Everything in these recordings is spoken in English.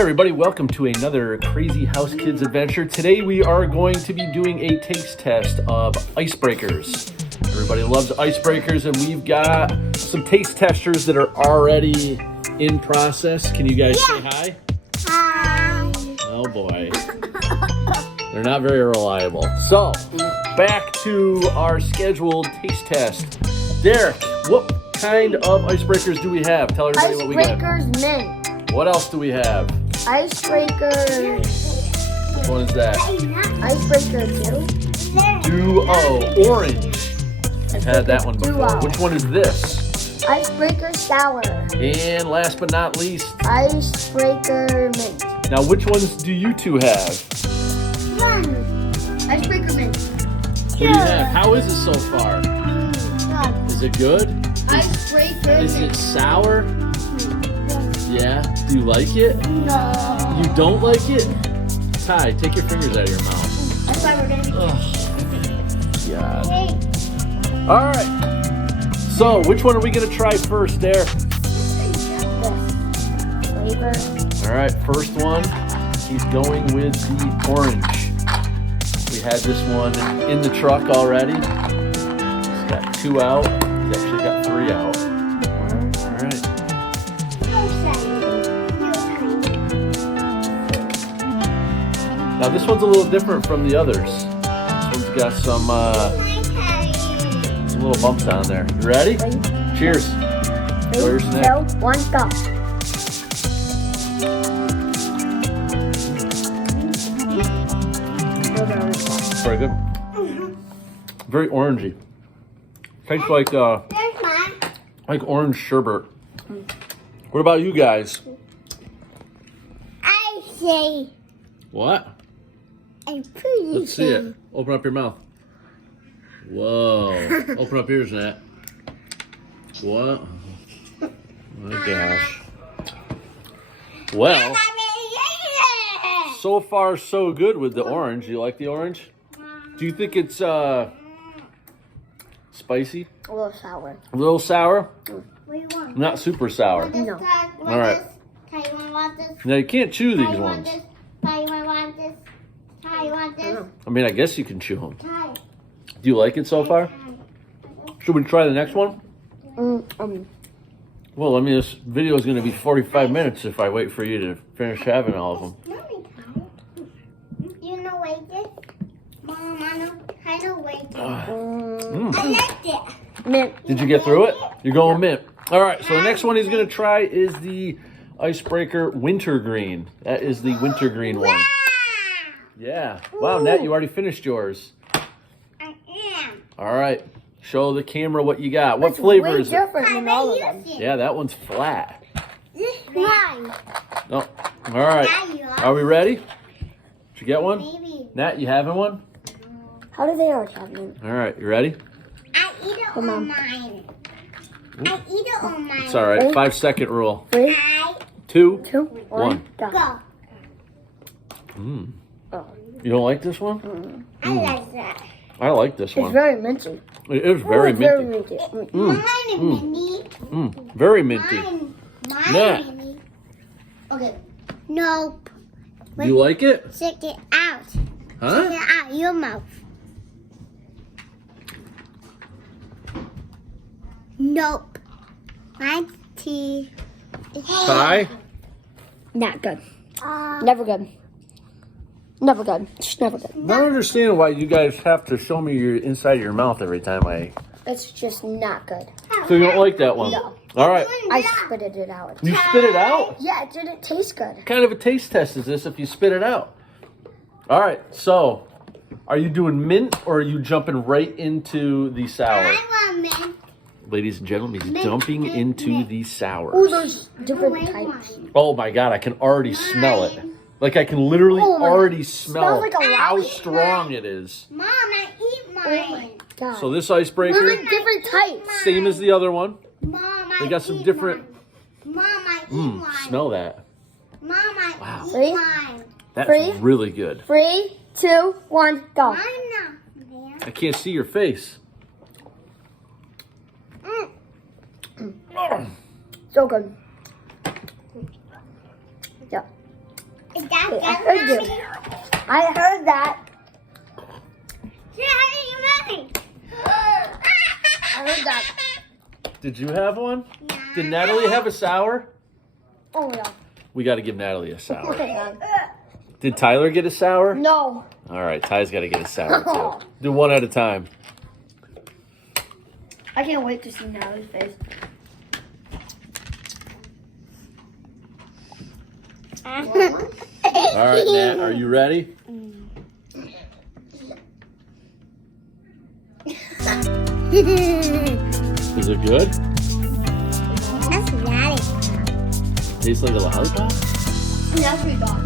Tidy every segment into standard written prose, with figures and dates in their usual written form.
Hey everybody, welcome to another Crazy House Kids adventure. Today we are going to be doing a taste test of icebreakers. Everybody loves icebreakers, and we've got some taste testers that are already in process. Can you guys say hi? Hi. Oh boy. They're not very reliable. So, back to our scheduled taste test. Derek, what kind of icebreakers do we have? Tell everybody what we got. Icebreakers mint. What else do we have? Icebreaker. Which one is that? Icebreaker Duo Orange. I've had that one before. Duo. Which one is this? 2. Icebreaker sour. And last but not least, Icebreaker mint. now which ones do you two have? 1. Icebreaker mint. What do you have? How is it so far? Is it good? Icebreaker Is it sour? Yeah. Do you like it? No. You don't like it? Ty, take your fingers out of your mouth. That's why we're gonna be. God. Hey. All right. So, which one are we gonna try first, there? This flavor. All right, first one. He's going with the orange. We had this one in the truck already. He's got 2 out. He's actually got 3 out. All right. Now this one's a little different from the others. This one's got some little bumps on there. You ready? Cheers. Enjoy your snack. 2, 1, go. Very good. Very orangey. Tastes like orange sherbet. What about you guys? I say What? I'm pretty. Let's see it. Open up your mouth. Whoa. Open up yours, Nat. What? Oh my gosh. Well, so far so good with the orange. You like the orange? Do you think it's spicy? A little sour. A little sour? What do you want? Not super sour. No. All right. Now you can't chew these ones. I mean, I guess you can chew them. Do you like it so far? Should we try the next one? Well, I mean, this video is going to be 45 minutes if I wait for you to finish having all of them. You know what this? Mom, I know what this. Mm. I liked it. Mint. Did you get through it? You're going mint. All right, so the next one he's going to try is the Icebreaker Wintergreen. That is the wintergreen one. Yeah. Wow, Nat, you already finished yours. I am. All right. Show the camera what you got. What It's flavor way is it? different than all of them. Yeah, that one's flat. This one. Oh, all right. Are we ready? Did you get one? Maybe. Nat, you having one? How do they always have mint? All right, you ready? I eat it on mine. I eat it on mine. It's all right. 5-second rule. 3, 2, 2, 1. 1, go. Oh. You don't like this one? I like that. I like this It's one. very minty. It is very Very minty. minty. Mm. Mine is minty. Very minty. Mine Nah. is minty. Okay. Nope. You like it? Stick it out. Stick Huh? it out your mouth. Nope. My teeth. Ty? Not good. Never good. Never good. Just never good. I don't understand why you guys have to show me your inside of your mouth every time I... It's just not good. So you don't like that one? No. All right. I spitted it out. You spit it out? Yeah, it didn't taste good. What kind of a taste test is this if you spit it out? All right, so are you doing mint or are you jumping right into the sour? want mint. Ladies and gentlemen, he's Mint, jumping mint, into mint. the sours. Oh, there's different types. Oh my God, I can already smell it. Like I can literally Oh my God. already smell Smells like a how lollipop. strong it is. Mom, I eat mine. Oh my God. So this icebreaker, There's like different types. same as the other one. Mom, They got some different. Mom, I eat mine. Smell that. Mom, I Wow. eat Ready? mine. That's Three. really good. 3, 2, 1, go. Mine not there. I can't see your face. So good. Yeah. I heard you. I heard that. I heard that. Did you have one? Did Natalie have a sour? Oh yeah. We got to give Natalie a sour. Okay, God. Did Tyler get a sour? No. All right, Ty's got to get a sour too. Do one at a time. I can't wait to see Natalie's face. All right, Nat, are you ready? Is it good? That's natty. Tastes like a lollipop? That's sweet dog.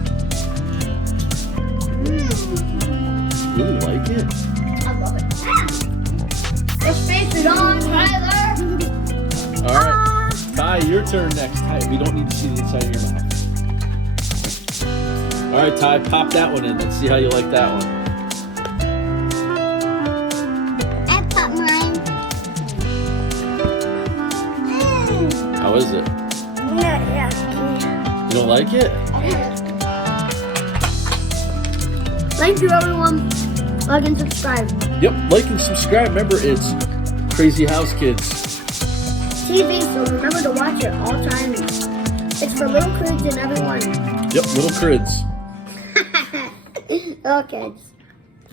Really like it? I love it. Your face is on, Tyler. All right, Ty, your turn next. Ty, we don't need to see the inside of your mouth. All right, Ty, pop that one in. Let's see how you like that one. I put mine. How is it? Yeah. You don't like it? Thank you, everyone. Like and subscribe. Yep, like and subscribe. Remember, it's Crazy House Kids. TV, so remember to watch it all time. It's for little kids and everyone. Yep, little crids. Little kids.